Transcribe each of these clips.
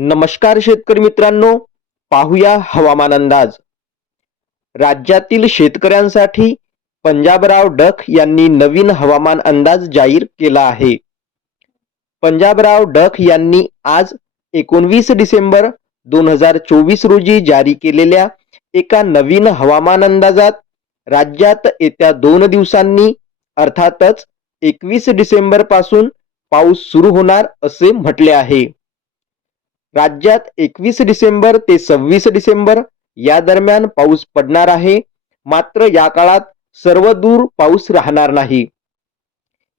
नमस्कार शेतकरी मित्रांनो पाहूया हवामान अंदाज. राज्यातील शेतकऱ्यांसाठी पंजाबराव डख यांनी नवीन हवामान अंदाज जाहीर केला आहे. पंजाबराव डख यांनी आज एकोणवीस डिसेंबर दोन हजार चोवीस रोजी जारी केलेल्या एका नवीन हवामान अंदाजात राज्यात येत्या दोन दिवसांनी अर्थातच एकवीस डिसेंबरपासून पाऊस सुरू होणार असे म्हटले आहे. राज्यात एकवीस डिसेंबर ते सव्वीस डिसेंबर या दरम्यान पाऊस पडणार आहे. मात्र या काळात सर्व दूर पाऊस राहणार नाही.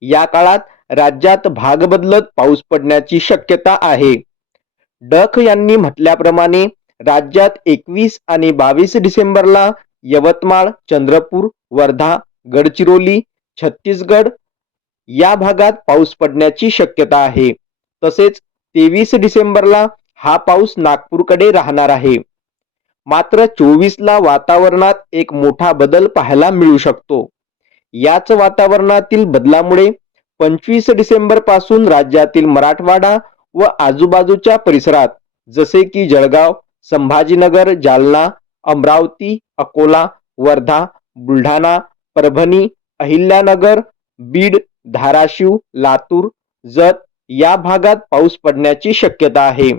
या काळात राज्यात भाग बदलत पाऊस पडण्याची शक्यता आहे. डख यांनी म्हटल्याप्रमाणे राज्यात एकवीस आणि बावीस डिसेंबरला यवतमाळ चंद्रपूर वर्धा गडचिरोली छत्तीसगड या भागात पाऊस पडण्याची शक्यता आहे. तसेच तेवीस डिसेंबरला हा पाऊस नागपूरकडे राहणार आहे. मात्र चोवीसला वातावरणात एक मोठा बदल पाहायला मिळू शकतो. याच वातावरणातील बदलामुळे पंचवीस डिसेंबरपासून राज्यातील मराठवाडा व आजूबाजूच्या परिसरात जसे की जळगाव संभाजीनगर जालना अमरावती अकोला वर्धा बुलढाणा परभणी अहिल्यानगर बीड धाराशिव लातूर जत या भागात पाऊस पडण्याची शक्यता आहे.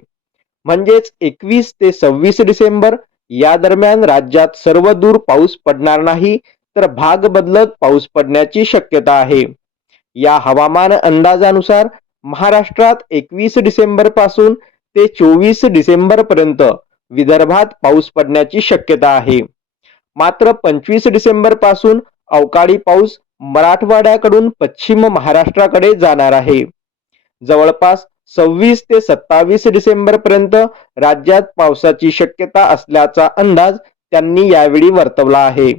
म्हणजेच एकवीस ते सव्वीस डिसेंबर या दरम्यान राज्यात सर्व दूर पाऊस पडणार नाही तर भाग बदलत पाऊस पडण्याची शक्यता आहे. या हवामान अंदाजानुसार महाराष्ट्रात एकवीस डिसेंबरपासून ते चोवीस डिसेंबर पर्यंत विदर्भात पाऊस पडण्याची शक्यता आहे. मात्र पंचवीस डिसेंबरपासून अवकाळी पाऊस मराठवाड्याकडून पश्चिम महाराष्ट्राकडे जाणार आहे. जवळपास सव्वीस ते सत्तावीस डिसेंबर पर्यंत राज्यात पावसाची शक्यता असल्याचा अंदाज त्यांनी यावेळी वर्तवला आहे.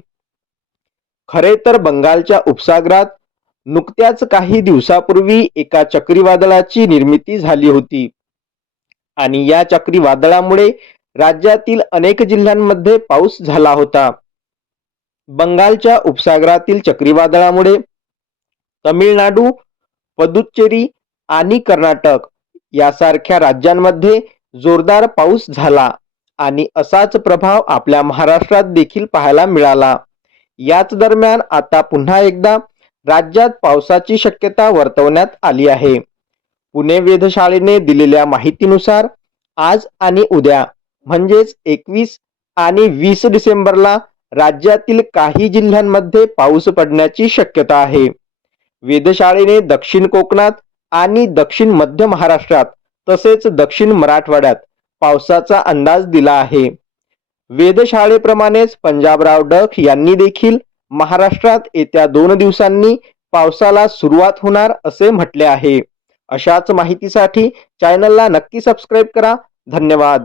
खरे तर बंगालच्या उपसागरात नुकत्याच काही दिवसापूर्वी एका चक्रीवादळाची निर्मिती झाली होती. आणि या चक्रीवादळामुळे राज्यातील अनेक जिल्ह्यांमध्ये पाऊस झाला होता. बंगालच्या उपसागरातील चक्रीवादळामुळे तमिळनाडू पदुच्चेरी आणि कर्नाटक यासारख्या राज्यांमध्ये जोरदार पाऊस झाला आणि असाच प्रभाव आपल्या महाराष्ट्रात देखील पाहायला मिळाला. याच दरम्यान आता पुन्हा एकदा राज्यात पावसाची शक्यता वर्तवण्यात आली आहे. पुणे वेधशाळेने दिलेल्या माहितीनुसार आज आणि उद्या म्हणजेच एकवीस आणि वीस डिसेंबरला राज्यातील काही जिल्ह्यांमध्ये पाऊस पडण्याची शक्यता आहे. वेधशाळेने दक्षिण कोकणात आणि दक्षिण मध्य महाराष्ट्रात तसेच दक्षिण मराठवाड्यात पावसाचा अंदाज दिला आहे. वेधशाळेप्रमाणेच पंजाबराव डख यांनी देखील महाराष्ट्रात येत्या दोन दिवसांनी पावसाला सुरुवात होणार असे म्हटले आहे. अशाच माहितीसाठी चॅनलला नक्की सबस्क्राईब करा. धन्यवाद.